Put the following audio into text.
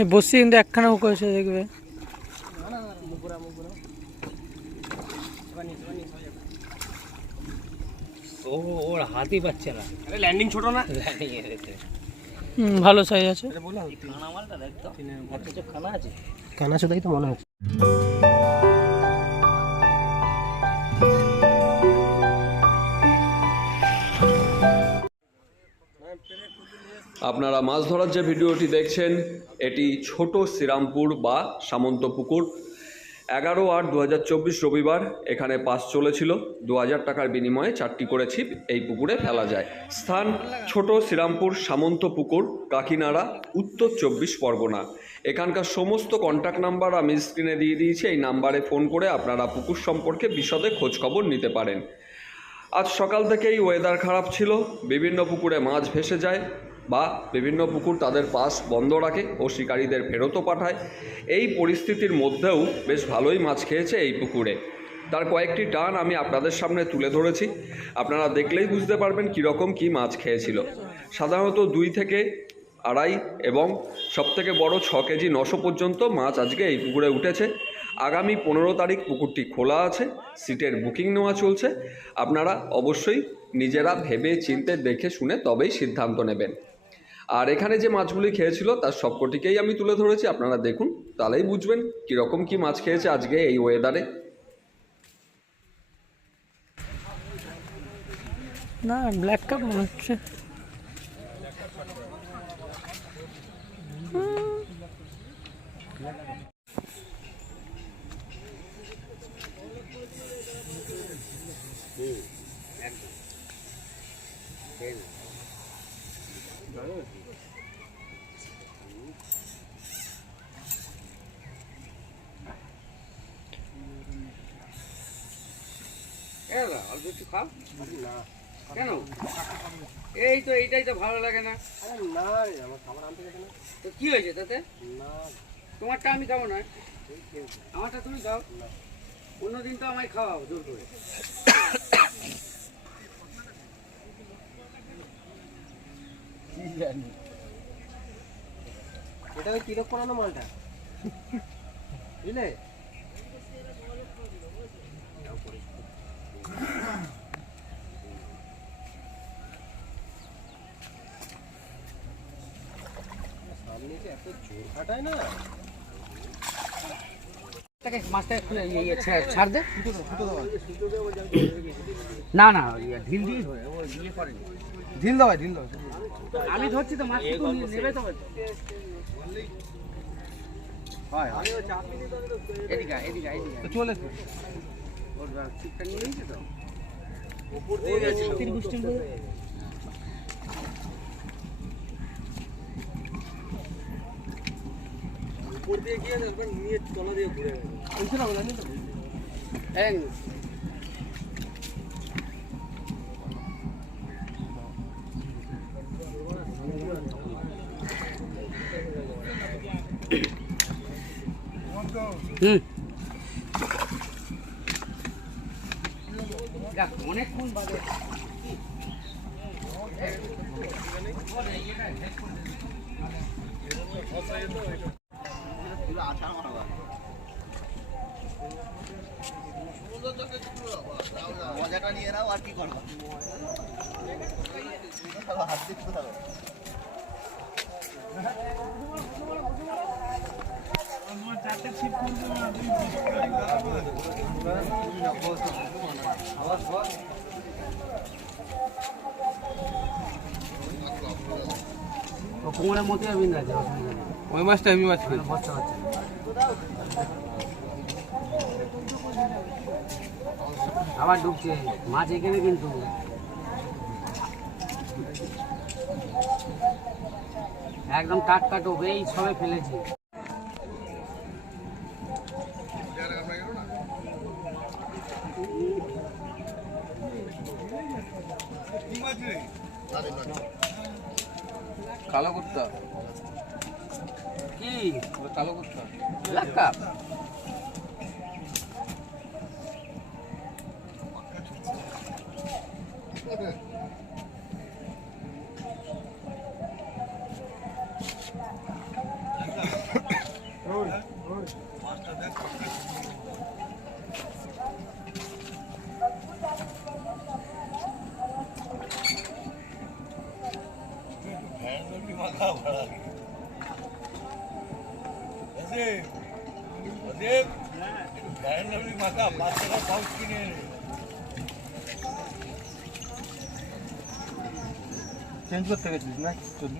এই বসছি কিন্তু একখানা করেছে দেখবে। ও ওর হাতই পাচ্ছে না। ল্যান্ডিং ছোট না? ল্যান্ডিং এসেছে ভালো সাইজ আছে। খানা মালটা খানা আছে। শুধাই তো মনে হচ্ছে। আপনারা মাছ ধরার যে ভিডিওটি দেখছেন, এটি ছোট শ্রীরামপুর বা সামন্তপুকুর। এগারো আট দু রবিবার এখানে পাস চলেছিল। দু হাজার টাকার বিনিময়ে চারটি করে ছিপ এই পুকুরে ফেলা যায়। স্থান ছোট শ্রীরামপুর সামন্ত পুকুর কাকিনাড়া, উত্তর চব্বিশ পরগনা। এখানকার সমস্ত কন্ট্যাক্ট নাম্বার আমি স্ক্রিনে দিয়ে দিয়েছি, এই নাম্বারে ফোন করে আপনারা পুকুর সম্পর্কে বিশদে খোঁজখবর নিতে পারেন। আজ সকাল থেকেই ওয়েদার খারাপ ছিল, বিভিন্ন পুকুরে মাছ ভেসে যায়। বা বিভিন্ন পুকুর তাদের পাস বন্ধ রাখে ও শিকারীদের ফেরতও পাঠায়। এই পরিস্থিতির মধ্যেও বেশ ভালোই মাছ খেয়েছে এই পুকুরে। তার কয়েকটি টান আমি আপনাদের সামনে তুলে ধরেছি। আপনারা দেখলেই বুঝতে পারবেন কীরকম কী মাছ খেয়েছিল। সাধারণত দুই থেকে আড়াই এবং সবথেকে বড় ছ কেজি নশো পর্যন্ত মাছ আজকে এই পুকুরে উঠেছে। আগামী পনেরো তারিখ পুকুরটি খোলা আছে, সিটের বুকিং নেওয়া চলছে। আপনারা অবশ্যই নিজেরা ভেবে চিনতে দেখে শুনে তবেই সিদ্ধান্ত নেবেন। আর এখানে যে মাছগুলি খেয়েছিল, তার সবকটিকেই আমি তুলে ধরেছি, আপনারা দেখুন, তাহলেই বুঝবেন কীরকম কি মাছ খেয়েছে আজকে এই ওয়েদারে না ব্ল্যাক অল্প একটু খাও। কেন? এই তো এইটাই তো ভালো লাগে না। তো কি হয়েছে তাতে? তোমারটা আমি খাব না? আমারটা তুমি খাও অন্যদিন তো আমায় খাওয়াও, জোর করে। এটা ওই করানো মালটা। বুঝলে সামনে যে এত জোর খাটায় না ইয়ে ইয়ে ছা- ছাড় দে। না না ইয়ে ঢিল দিয়ে ঢিল দাও ঢিল দাও। আমি ধরছি তো মাছ তো নেবে তো। হয় হয়। এদিকে আয়, এদিকে আয়। চলে ওর চিপটা নিয়ে নিয়েছে তো হাতির গোষ্ঠীর হ্যাঁ। হুম। অনেকক্ষণ বাদে। মজাটা নিয়ে নাও আর কি করব? ও কোমরের মতোই আমি আছে ওই মাছটা আমি মাছ খাই বসতে পারছে না। আবার ঢুকছে। মাছ এখানে কিন্তু। একদম টাটকা টোপ এই সবে ফেলেছি। কালো কুত্তা। কি? কালো কুত্তা। ব্ল্যাক কাপ মাথা পাঁচ টাকা পাউচ কিনে এনে চেঞ্জ করতে গেছিস না চোদ্দ